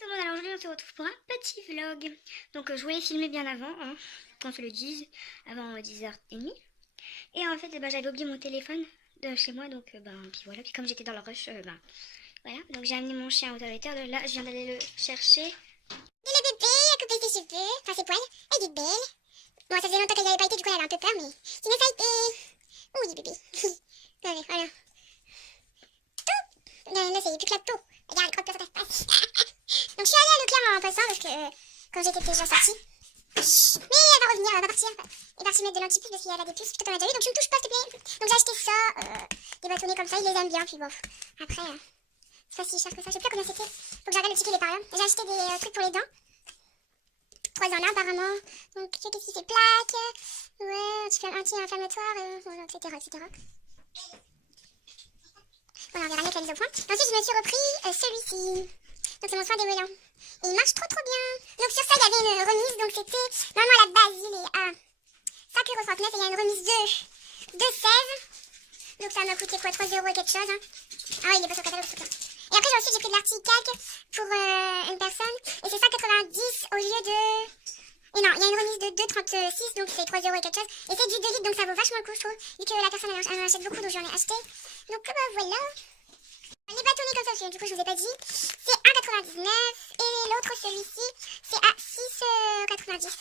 tout le monde, alors aujourd'hui on se retrouve pour un petit vlog. Donc je voulais filmer bien avant, hein, qu'on se le dise, avant 10h30. Et en fait j'avais oublié mon téléphone de chez moi, donc puis voilà, puis comme j'étais dans le rush, voilà. Donc j'ai amené mon chien au toiletteur, là je viens d'aller le chercher. Et le bébé a coupé ses cheveux, enfin ses poils, elle est belle. Bon, ça faisait longtemps qu'elle n'y avait pas été, du coup elle avait un peu peur, mais sinon ça a été. Oui, bébé. Allez, voilà. Là, c'est plus que la peau. Regarde, croque sur ta face. Donc je suis allée à Leclerc en passant parce que quand j'étais déjà sortie. Mais elle va revenir, elle va partir. Elle va partir mettre de l'antipuce parce qu'il y a des puces, peut-être on a déjà vu, donc tu me touches pas s'il te plaît. Donc j'ai acheté ça, des bâtonnets comme ça, ils les aiment bien, puis bon. Après, c'est pas si cher que ça, je sais plus combien c'était. Faut que j'arrête le ticket, il est par là. J'ai acheté des trucs pour les dents. 3 en 1 apparemment. Donc qu'est-ce qui fait plaque, ouais, anti-inflammatoire, etc., etc. Voilà, on verra mieux que la mise au point. Ensuite, je me suis repris celui-ci. Donc, c'est mon soin démêlant. Et il marche trop bien. Donc, sur ça, il y avait une remise. Donc, c'était. Normalement, à la base, il est à 5,39 € et il y a une remise de 16. Donc, ça m'a coûté quoi, 3 € et quelque chose. Hein. Ah oui, il est pas sur le catalogue, ce truc-là. Et après, ensuite, j'ai pris de l'article pour une personne. Et c'est 5,90 € au lieu de. Et non, il y a une remise de 2,36, donc c'est 3 € et quelque chose. Et c'est du 2 litres, donc ça vaut vachement le coup, je trouve. Vu que la personne elle en achète beaucoup, donc j'en ai acheté. Donc voilà. Les bâtonnets comme ça, du coup je vous ai pas dit, c'est 1,99 € et l'autre celui-ci c'est à 6,90 €.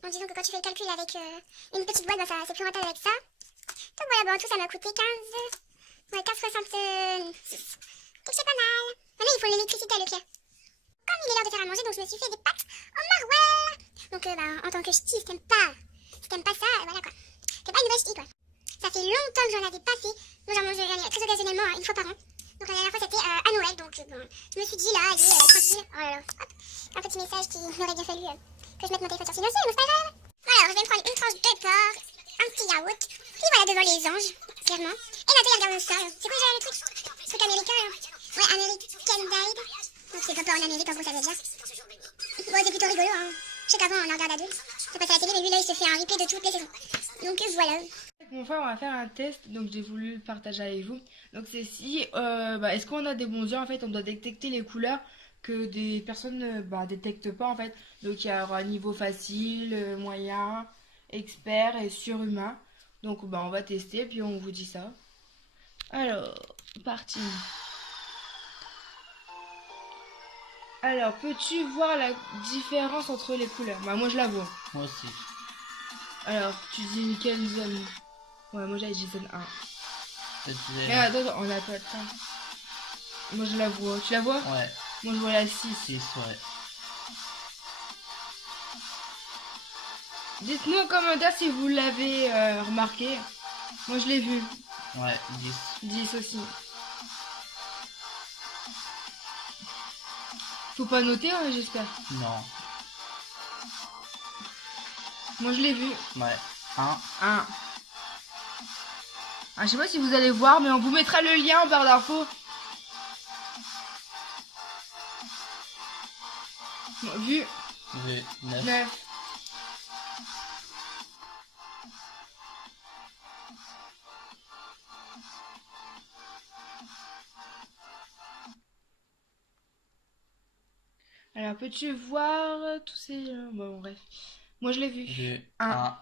Bon, disons que quand tu fais le calcul avec une petite boîte, ça c'est plus rentable avec ça. Donc voilà, bon, en tout ça m'a coûté 15,66 €. Donc c'est pas mal. Maintenant il faut l'électricité à Leclerc. Comme il est l'heure de faire à manger, donc je me suis fait des pâtes au maroilles. Donc en tant que ch'ti, si t'aimes pas ça, voilà quoi. C'est pas une vraie ch'ti quoi. Ça fait longtemps que j'en avais pas fait. Moi j'en mange très occasionnellement, une fois par an. Donc la dernière fois c'était à Noël, donc bon, je me suis dit là, allez, tranquille. Oh là là, hop, un petit message qui m'aurait bien fallu que je mette mon téléphone sur silencieux, mais c'est pas grave. Alors je vais me prendre une tranche de porc, un petit yaourt, puis voilà devant les anges, clairement. Et là, regarde le sol. C'est quoi déjà le truc? Le truc américain là? Ouais, American Died. Donc c'est pas peur en Amérique, en gros ça veut dire. Bon, c'est plutôt rigolo, hein. Je sais qu'avant on en regarde à deux. C'est passé à la télé, mais lui là il se fait un replay de toutes les saisons. Donc voilà. Avec mon frère, on va faire un test, donc j'ai voulu le partager avec vous. Donc c'est si, est-ce qu'on a des bons yeux en fait, on doit détecter les couleurs que des personnes détectent pas en fait. Donc il y aura niveau facile, moyen, expert et surhumain. Donc on va tester puis on vous dit ça. Alors, parti. Alors, peux-tu voir la différence entre les couleurs? Bah moi je la vois. Moi aussi. Alors, tu dis quelle zone? Ouais, moi j'ai zone 1. Mais Ouais. attends, on a pas de temps. Moi je la vois. Tu la vois? Ouais. Moi je vois la 6. 6, ouais. Dites-nous en commentaire si vous l'avez remarqué. Moi je l'ai vu. Ouais, 10. 10 aussi. Faut pas noter, hein, j'espère. Non. Moi je l'ai vu. Ouais. 1. 1. Ah, je sais pas si vous allez voir, mais on vous mettra le lien en barre d'infos. Bon, vu. 9. 9. Alors, peux-tu voir tous ces... Bon, bref. Moi, je l'ai vu. Vu 1. 1.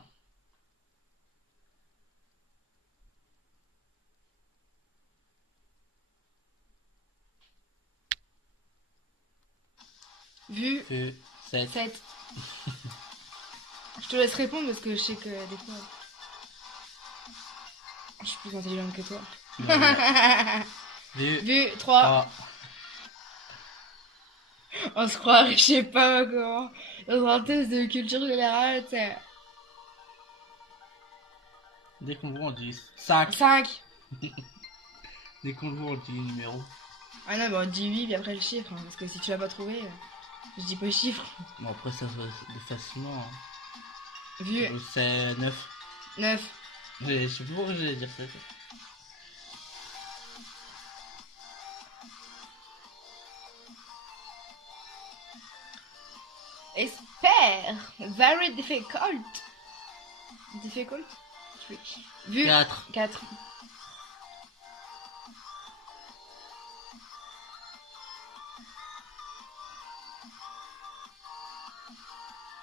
Vu. Vu 7. 7. Je te laisse répondre parce que je sais que des fois... Je suis plus intelligente que toi. Vu Vu 3. 3. On se croirait, je sais pas comment, dans un test de culture générale, tu sais. Dès qu'on le voit, on dit 5. 5. Dès qu'on le voit, on dit le numéro. Ah non, mais on dit 8, puis après le chiffre, hein, parce que si tu l'as pas trouvé, je dis pas le chiffre. Bon, après, ça se voit facilement. Hein. Vu C'est 9. 9. Je sais pas pourquoi j'allais dire ça. Expert. Very difficult. Difficult? Oui. Vu 4. 4.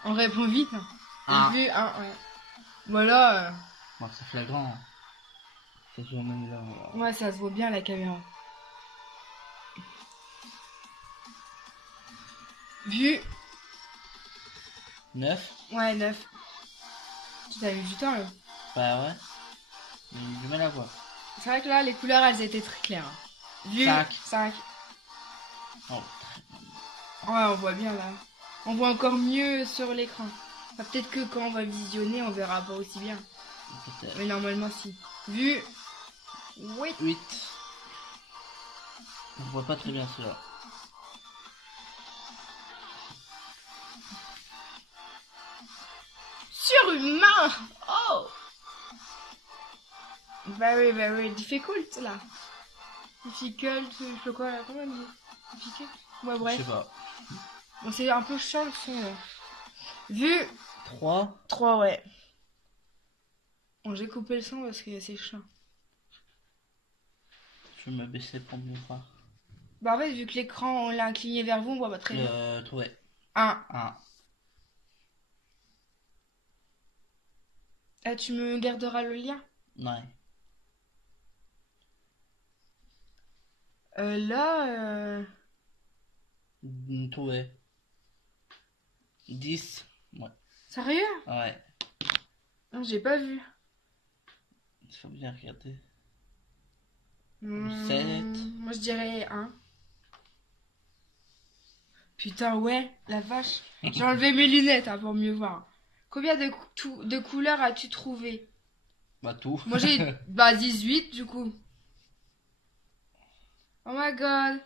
On répond vite. Hein. Un. Vu un, ouais. Voilà. Bon, c'est flagrant. Hein. Ça se voit même là. Ouais, ça se voit bien la caméra. Vu. 9. Ouais, 9. Tu as eu du temps là. Bah ouais. J'ai eu du mal à voir. C'est vrai que là, les couleurs, elles étaient très claires. Hein. Vu. 5. 5. Oh, Ouais, on voit bien là. On voit encore mieux sur l'écran. Enfin, peut-être que quand on va visionner, on verra pas aussi bien. peut-être. Mais normalement, si. Vu. Oui. 8. On voit pas très bien cela. Surhumain. Oh. Very difficult là. Difficult, je sais quoi, comment on dit? Difficult. Ouais, Je bref. sais pas. Bon, c'est un peu chiant le son là. Vu. 3. 3, ouais. Bon, j'ai coupé le son parce que c'est chiant. Je vais me baisser pour mieux voir. Bah en fait, vu que l'écran on l'a incliné vers vous, on voit pas très bien. Ouais. 1. 1. Ah, tu me garderas le lien? Ouais. Là, Ouais. 10. Ouais. Sérieux? Ouais. Non, j'ai pas vu. Il faut bien regarder. 7. 7. Moi je dirais 1. Putain, ouais, la vache. J'ai enlevé mes lunettes hein, pour mieux voir. Combien de couleurs as-tu trouvé? Bah tout. Moi j'ai 18 du coup. Oh my god.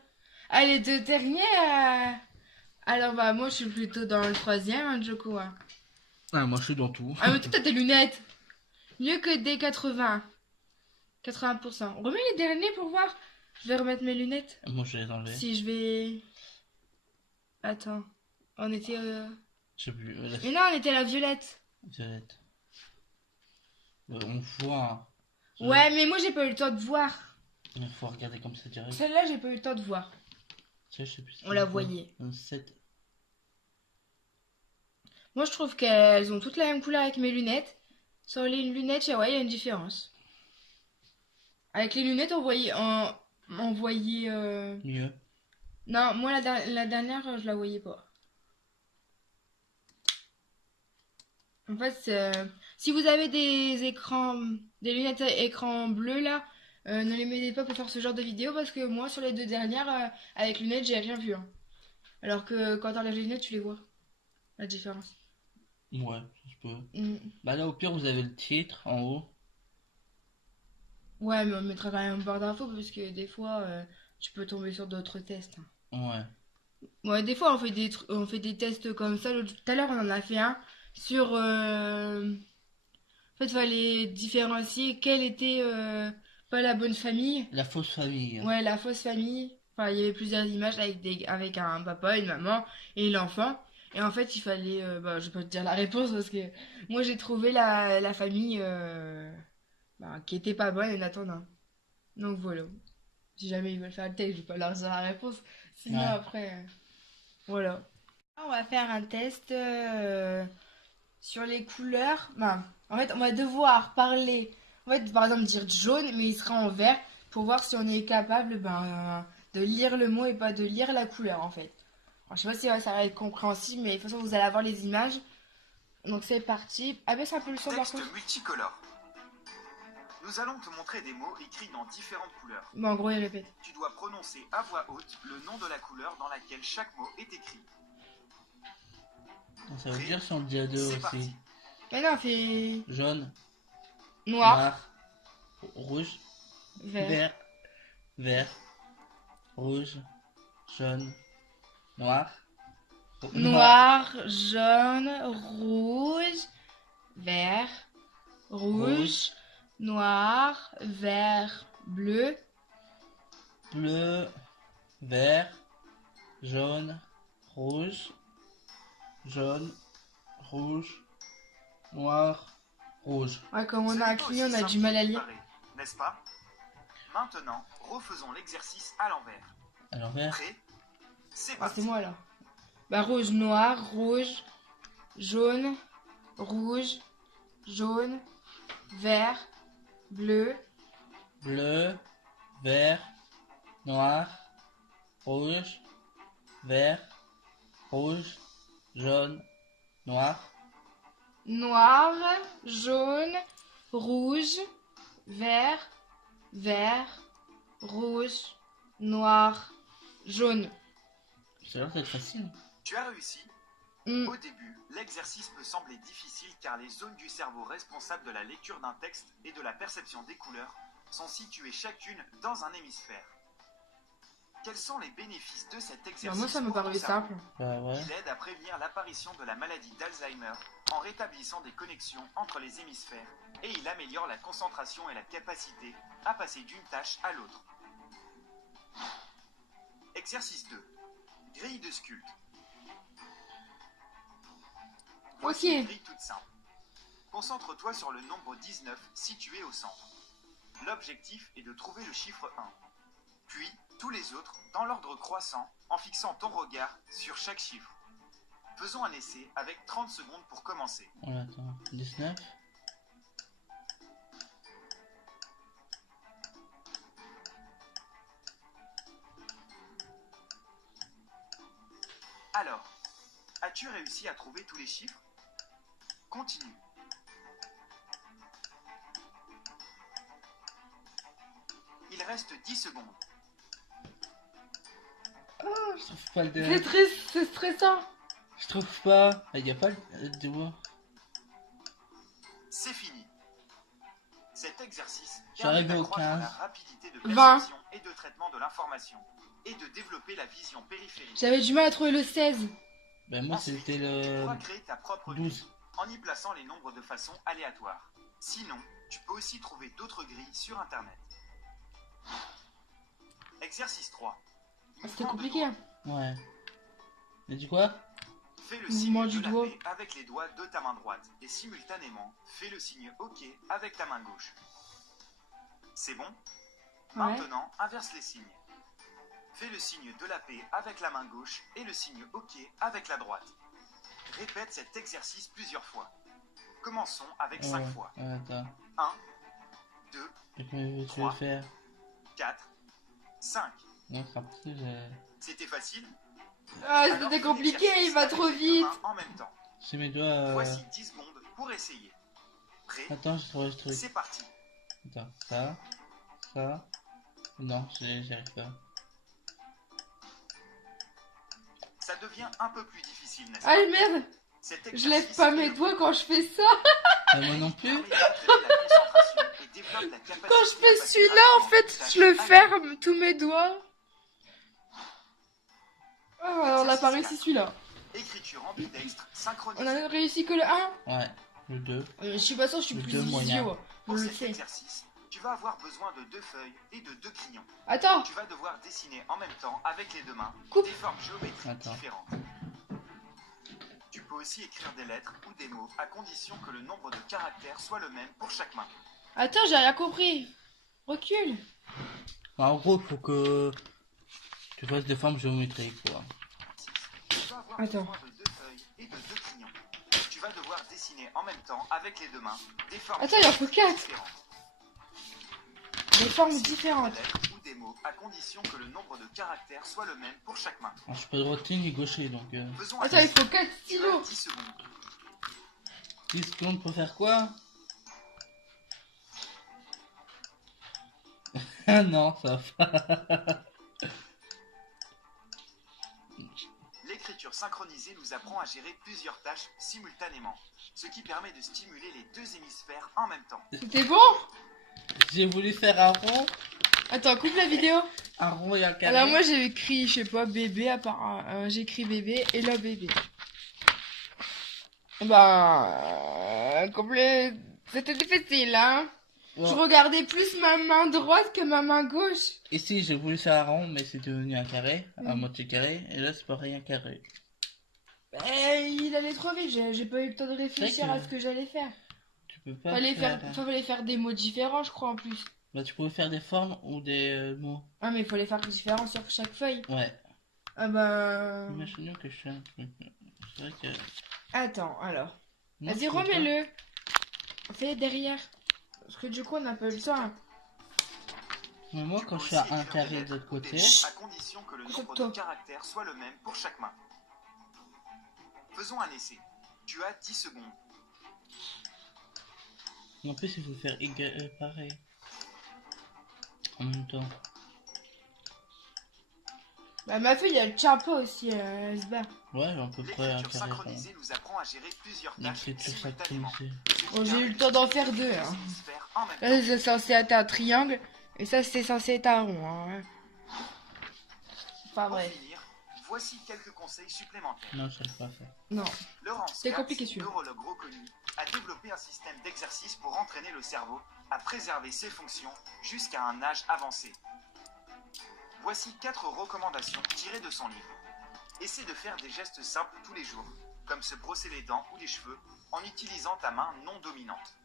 Ah, les deux derniers. Alors bah moi je suis plutôt dans le troisième hein, du coup. Hein. Ah, moi je suis dans tout. Ah mais toi t'as tes lunettes. Mieux que des 80. 80%. Remets les derniers pour voir. Je vais remettre mes lunettes. Moi je les enlever. Si je vais... Attends. On était... Je sais plus. Mais non, on était à la violette. Violette. On voit. Hein. Ouais, mais moi j'ai pas eu le temps de voir. Il faut regarder comme ça direct. Celle-là, j'ai pas eu le temps de voir. Je sais plus. On la voyait. 7. Moi je trouve qu'elles ont toutes la même couleur avec mes lunettes. Sur les lunettes, ouais, il y a une différence. Avec les lunettes, on voyait... Mieux. Non, moi la dernière, je la voyais pas. En fait, si vous avez des lunettes à écran bleu là, ne les mettez pas pour faire ce genre de vidéo parce que moi sur les deux dernières, avec lunettes, j'ai rien vu. Hein. Alors que quand t'enlèves les lunettes, tu les vois. La différence. Ouais, ça se peut. Mm. Bah là au pire vous avez le titre en haut. Ouais, mais on mettra quand même en barre d'infos parce que des fois, tu peux tomber sur d'autres tests. Hein. Ouais. Ouais, des fois on fait des tests comme ça. Tout à l'heure on en a fait un sur... En fait, il fallait différencier quelle était pas la bonne famille. La fausse famille. Ouais, la fausse famille. Enfin, il y avait plusieurs images avec un papa, une maman et l'enfant. Et en fait, il fallait... bah, je vais pas te dire la réponse parce que moi j'ai trouvé la famille qui était pas bonne en attendant. Donc voilà. Si jamais ils veulent faire le test, je vais pas leur dire la réponse. Sinon Ouais. après... voilà. On va faire un test sur les couleurs. Ben, en fait, on va devoir parler. En fait, par exemple, dire jaune, mais il sera en vert pour voir si on est capable de lire le mot et pas de lire la couleur en fait. Alors, je sais pas si ça va être compréhensible, mais de toute façon, vous allez avoir les images. Donc c'est parti. Abaisse un peu le son par Texte contre. multicolore. Nous allons te montrer des mots écrits dans différentes couleurs. Bon, en gros, il répète. Tu dois prononcer à voix haute le nom de la couleur dans laquelle chaque mot est écrit. Ça veut dire si on le dit à deux C'est aussi. parti. Mais non, c'est Jaune, noir, rouge, vert. vert, rouge, jaune, noir. Noir, jaune, rouge, vert, rouge, noir, vert, bleu, Bleu, vert, jaune, rouge, jaune, rouge, noir, rouge. Ouais, comme on Ce a n'est un pas client, on aussi a du simple mal à qu'il lire. paraît, n'est-ce pas? Maintenant, refaisons l'exercice à l'envers. À l'envers. Prêt? C'est Ah, parti. c'est moi là. Bah, rouge, noir, rouge, jaune, rouge, jaune, vert, bleu, Bleu, vert, noir, rouge, vert, rouge, jaune, noir, noir, jaune, rouge, vert, rouge, noir, jaune. ça a l'air d'être facile. Tu as réussi. Hmm. Au début, l'exercice peut sembler difficile car les zones du cerveau responsables de la lecture d'un texte et de la perception des couleurs sont situées chacune dans un hémisphère. Quels sont les bénéfices de cet exercice Moi ça me pour ton paraît cerveau? simple. Bah ouais. Il aide à prévenir l'apparition de la maladie d'Alzheimer en rétablissant des connexions entre les hémisphères et il améliore la concentration et la capacité à passer d'une tâche à l'autre. Exercice 2. Grille de Skult. Voici une grille toute simple. Concentre-toi sur le nombre 19 situé au centre. L'objectif est de trouver le chiffre 1. Puis tous les autres dans l'ordre croissant en fixant ton regard sur chaque chiffre. Faisons un essai avec 30 secondes pour commencer. Oh, attends, 19. Alors, as-tu réussi à trouver tous les chiffres? Continue. Il reste 10 secondes. Je trouve pas le C'est dé. triste, c'est stressant. Je trouve pas. Il y a pas le doigt. C'est fini. Cet exercice J'arrive permet au d'accroître 15. la rapidité de 20. perception et de traitement de l'information et de développer la vision périphérique. J'avais du mal à trouver le 16. Ben moi Ensuite, c'était tu le pourras créer ta propre grille 12. en y plaçant les nombres de façon aléatoire. Sinon, tu peux aussi trouver d'autres grilles sur Internet. Exercice 3. C'était Mouvement de compliqué. doigt. Hein. Ouais. Mais du quoi? Fais le Mouvement signe du de la doigt. paix avec les doigts de ta main droite et simultanément, fais le signe OK avec ta main gauche. C'est bon? Maintenant, inverse les signes. Fais le signe de la paix avec la main gauche et le signe OK avec la droite. Répète cet exercice plusieurs fois. Commençons avec 5 fois. Attends. 1, 2, Et comment tu veux Trois. faire? 4, 5. Non, c'est impossible. C'était facile? Ah, Alors, c'était fais compliqué, l'exercice il va avec trop les deux vite. mains en même temps. C'est mes doigts. Voici 10 secondes pour essayer. Prêt? Attends, je trouve le truc. C'est parti. Attends, ça. Non, j'y arrive pas. Ça devient un peu plus difficile, n'est-ce Ah pas? merde, Cet je lève exercice pas est mes le doigts plus quand je fais ça. Moi non plus. permet d'entraîner la concentration et développe la capacité Quand je à fais passer celui-là, en rapidement fait, d'une tâche je le à l'autre. ferme, tous mes doigts. Ah, alors on a pas réussi celui-là. Écriture ambidextre synchronisée. On a réussi que le 1. Ouais, le 2. Je suis pas sûr, je suis Le plus deux moyen. idiot. Je Pour le cet sais. exercice, tu vas avoir besoin de 2 feuilles et de 2 crayons. Attends, Tu vas devoir dessiner en même temps avec les deux mains Coupe. des formes géométriques Attends. différentes. Tu peux aussi écrire des lettres ou des mots à condition que le nombre de caractères soit le même pour chaque main. attends, j'ai rien compris. Recule. En gros, faut que tu fasses des formes géométriques, quoi. Tu vas avoir Attends. besoin de 2 feuilles et de 2 crayons. Tu vas devoir dessiner en même temps avec les deux mains des formes Attends, il en faut géométriques 4. différentes. Des formes Aussi, écrire différentes. des lettres ou des mots à condition que le nombre de caractères soit le même pour chaque main. Alors, je suis pas droitier ni gaucher, donc Faisons un Attends, il essai. faut 4 Tu as stylos. 10 secondes. 10 secondes pour faire quoi? Ah non, ça va pas. L'écriture synchronisée nous apprend à gérer plusieurs tâches simultanément, ce qui permet de stimuler les deux hémisphères en même temps. C'était bon? J'ai voulu faire un rond Attends, coupe la vidéo. et un carré. Alors moi j'ai écrit, je sais pas, bébé, à part, j'ai écrit bébé et là bébé. Bah, complet, c'était difficile, hein. Bon. Je regardais plus ma main droite que ma main gauche. Ici, j'ai voulu faire un rond, mais c'est devenu un carré, un moitié carré, et là, c'est pareil, un carré. Il allait trop vite, j'ai pas eu le temps de réfléchir que- à ce que j'allais faire. Tu peux pas Fallait faire des mots différents, je crois, en plus. Bah, tu pouvais faire des formes ou des mots. Ah, mais il fallait faire différents sur chaque feuille. Ouais. Ah bah... Imaginons que je fais un truc. C'est vrai que Attends, alors. Non, Vas-y, je peux pas. remets-le. Fais derrière. Parce que du coup, on n'a pas le temps. Mais moi, Tu quand peux je fais aussi un écrire carré des de lettres l'autre ou des côté, mots à condition que le nombre de Concentre-toi. caractères soit le même pour chaque main. Faisons un essai. Tu as 10 secondes. en plus, il faut faire pareil. En même temps. Bah, ma fille, elle tient pas aussi, elle se bat. Ouais, à peu près un L'écriture carré rond. synchronisée nous apprend à gérer plusieurs tâches L'écriture simultanément. synchronisée. Bon, j'ai eu le temps d'en faire deux. Hein. Là, c'est censé être un triangle. Et ça, c'est censé être un rond. Hein. Enfin, Pour bref. finir, voici quelques conseils supplémentaires. Non, je sais pas faire. Non. Laurence C'est Katz, compliqué, celui-là. neurologue reconnu, a développé un système d'exercice pour entraîner le cerveau à préserver ses fonctions jusqu'à un âge avancé. Voici 4 recommandations tirées de son livre. Essaie de faire des gestes simples tous les jours, comme se brosser les dents ou les cheveux, en utilisant ta main non dominante.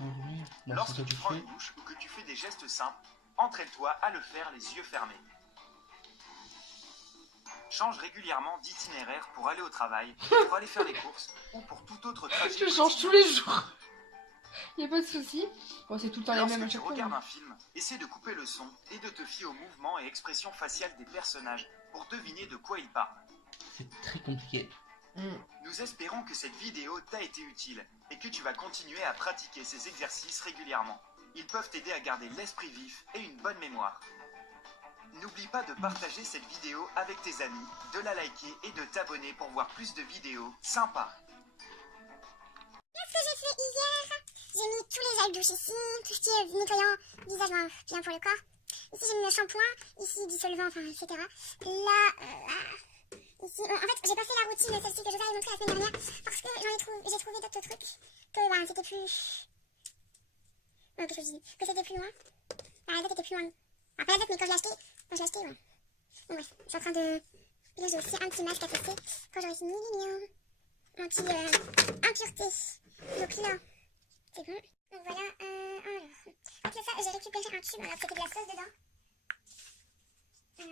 Bon, Lorsque c'est tu ça prends que une douche ou que tu fais des gestes simples, entraîne-toi à le faire les yeux fermés. Change régulièrement d'itinéraire pour aller au travail, pour aller faire les courses ou pour tout autre trajet. Je change tous les jours. Y a pas de souci. Bon, c'est tout le temps les mêmes à Lorsque tu chaque fois. regardes mais- un film, essaie de couper le son et de te fier aux mouvements et expressions faciales des personnages pour deviner de quoi ils parlent. c'est très compliqué. Nous espérons que cette vidéo t'a été utile et que tu vas continuer à pratiquer ces exercices régulièrement. Ils peuvent t'aider à garder l'esprit vif et une bonne mémoire. N'oublie pas de partager cette vidéo avec tes amis, de la liker et de t'abonner pour voir plus de vidéos sympas. Ce que j'ai fait hier, j'ai mis tous les gels douche ici, tout ce qui est nettoyant visage, bien pour le corps. Ici j'ai mis le shampoing, ici dissolvant, enfin etc. Là, ici, en fait j'ai pas fait la routine celle-ci que je vous avais montrée la semaine dernière parce que j'ai trouvé d'autres trucs que c'était plus... qu'est-ce que je dis? Que c'était plus loin. La date était plus loin. Enfin pas la date mais quand je l'ai acheté, ouais. Bon bref, je suis en train de... Là j'ai aussi un petit masque à tester quand j'aurai fini, un petit impureté. Donc là, c'est bon. Donc voilà, alors. Donc là, ça, j'ai récupéré un tube alors que c'était de la sauce dedans. Ouais,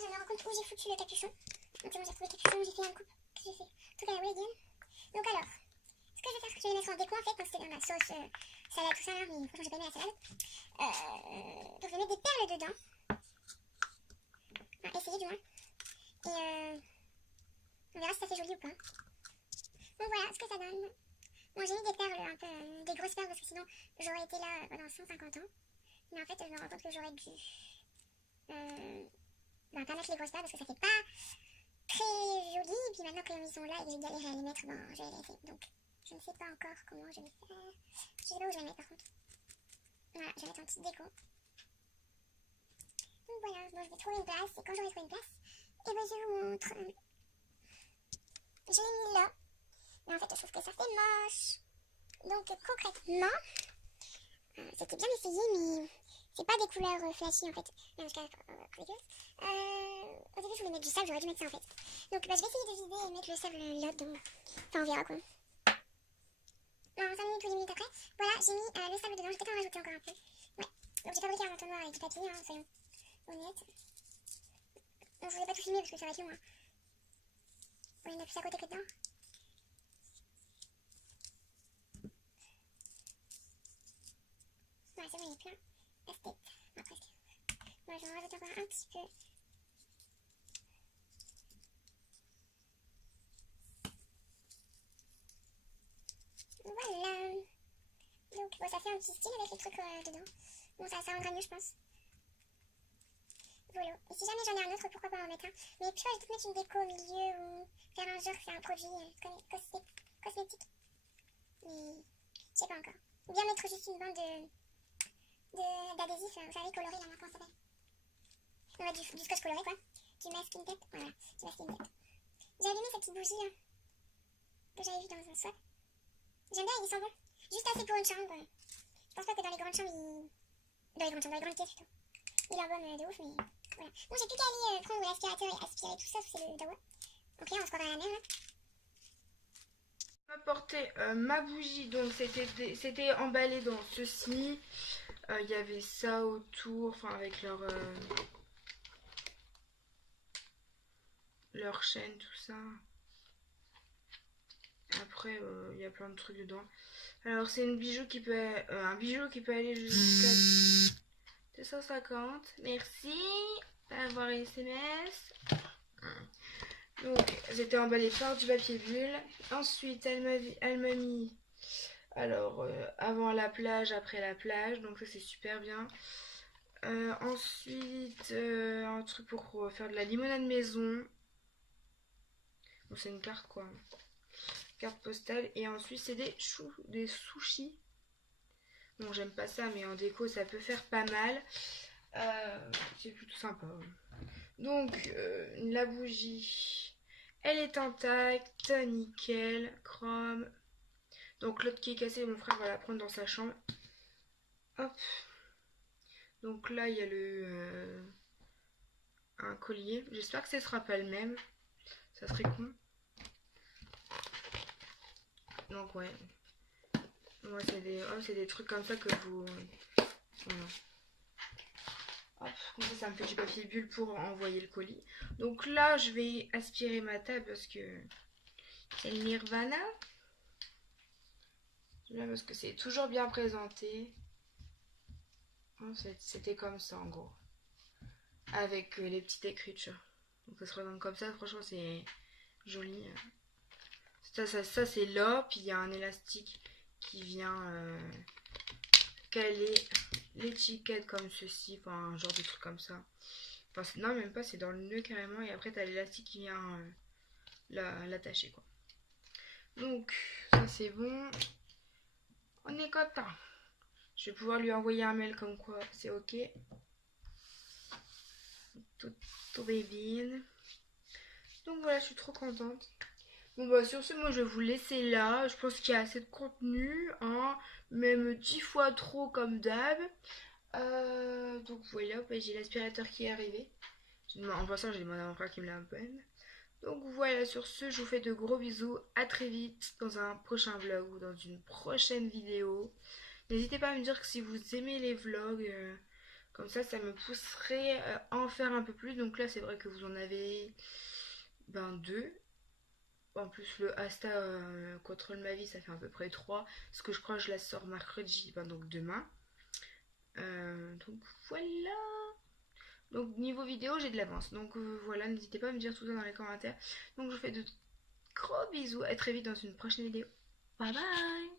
je me rends compte où j'ai foutu le capuchon. Donc c'est bon, j'ai retrouvé le capuchon, j'ai fait un coupe. Qu'est-ce que j'ai fait? Tout à la Wigan. Donc alors, ce que je vais faire, je vais les mettre en déco en fait, parce que c'est dans ma sauce salade, tout ça là, mais franchement, j'ai pas aimé la salade. Donc je vais mettre des perles dedans. Enfin, essayer du moins. Et on verra si ça fait joli ou pas. Donc voilà ce que ça donne. Bon, j'ai mis des perles, un peu, des grosses perles, parce que sinon j'aurais été là pendant 150 ans. Mais en fait, je me rends compte que j'aurais dû pas mettre les grosses perles parce que ça fait pas très joli. Et puis maintenant, comme ils sont là et que j'ai galéré à les mettre, bon, je vais les laisser. Donc, je ne sais pas encore comment je vais faire. Je sais pas où je vais les mettre par contre. Voilà, je vais mettre en petite déco. Donc voilà, bon, je vais trouver une place. Et quand j'aurai trouvé une place, et ben je vous montre. Je l'ai mis là. Mais en fait, je trouve que ça fait moche. Donc, concrètement, c'était bien essayé, mais c'est pas des couleurs flashy en fait. Non, au début, je voulais mettre du sable, j'aurais dû mettre ça en fait. Donc, je vais essayer de vider et mettre le sable là dedans. Enfin, on verra quoi. Non, 5 minutes ou 10 minutes après. Voilà, j'ai mis le sable dedans, je vais peut-être en rajouter encore un peu. Ouais, donc j'ai fabriqué un entonnoir avec du papier, hein, soyons honnêtes. Donc, je voulais pas tout filmer parce que ça va être long. Hein. Ouais, il y en a plus à côté que dedans. Ouais, c'est bon, il est plein. Casse-tête. Non, presque. Moi, je vais en rajouter encore un petit peu. Voilà. Donc, bon, ça fait un petit style avec les trucs dedans. Bon, ça rendra mieux, je pense. Voilà. Et si jamais j'en ai un autre, pourquoi pas en mettre un. Mais puis, je vais peut-être mettre une déco au milieu ou faire un genre, faire un produit cosmétique. Mais, je sais pas encore. Ou bien mettre juste une bande d'adhésif, vous savez, coloré, là, comment ça s'appelle? Ouais, du scotch coloré, quoi. Du masking tape, voilà, du masking tape. J'ai allumé cette petite bougie, là, que j'avais vue dans un swap. J'aime bien, ils sont bons. Juste assez pour une chambre. Je pense pas que dans les grandes chambres, dans les grandes pièces, plutôt. Il embaume de ouf, mais voilà. Bon, j'ai plus qu'à aller prendre l'aspirateur et aspirer tout ça, c'est le dawa. Donc là, on se croit dans la mer, là. Apporté ma bougie, donc c'était emballé dans ceci. Il y avait ça autour, enfin avec leur chaîne, tout ça. Après, il y a plein de trucs dedans. Alors, c'est un bijou qui peut aller jusqu'à 250. Merci d'avoir SMS. Donc, c'était emballé par du papier bulle. Ensuite, elle m'a mis, alors, avant la plage, après la plage. Donc, ça, c'est super bien. Ensuite, un truc pour faire de la limonade maison. Donc, c'est une carte, quoi. Carte postale. Et ensuite, c'est des sushis. Bon, j'aime pas ça, mais en déco, ça peut faire pas mal. C'est plutôt sympa. Donc, la bougie, elle est intacte, nickel, chrome. Donc, l'autre qui est cassé, mon frère va la prendre dans sa chambre. Hop. Donc là, il y a un collier. J'espère que ce sera pas le même. Ça serait con. Donc, ouais. Ouais, c'est des trucs comme ça que vous... Voilà. Hop, comme ça me fait du papier bulle pour envoyer le colis. Donc là, je vais aspirer ma table parce que c'est le Nirvana. Là, parce que c'est toujours bien présenté. C'était comme ça en gros. Avec les petites écritures. Donc ça se regarde comme ça, franchement c'est joli. Ça c'est là, puis il y a un élastique qui vient caler l'étiquette comme ceci, enfin un genre de truc comme ça. Enfin, non, même pas, c'est dans le nœud carrément, et après t'as l'élastique qui vient l'attacher quoi. Donc, ça c'est bon. On est content. Je vais pouvoir lui envoyer un mail comme quoi c'est ok. Tout bébine. Donc voilà, je suis trop contente. Bon bah sur ce, moi je vais vous laisser là. Je pense qu'il y a assez de contenu, hein, même 10 fois trop comme d'hab. Donc voilà, bah, j'ai l'aspirateur qui est arrivé. En passant, j'ai demandé à mon frère qui me l'amène. Donc voilà, sur ce, je vous fais de gros bisous. À très vite dans un prochain vlog ou dans une prochaine vidéo. N'hésitez pas à me dire que si vous aimez les vlogs, comme ça me pousserait à en faire un peu plus. Donc là, c'est vrai que vous en avez deux. En plus, le Asta contrôle ma vie, ça fait à peu près 3. Parce que je crois que je la sors mercredi, donc demain. Donc voilà. Donc niveau vidéo, j'ai de l'avance. Donc voilà, n'hésitez pas à me dire tout ça dans les commentaires. Donc je vous fais de gros bisous. À très vite dans une prochaine vidéo. Bye bye.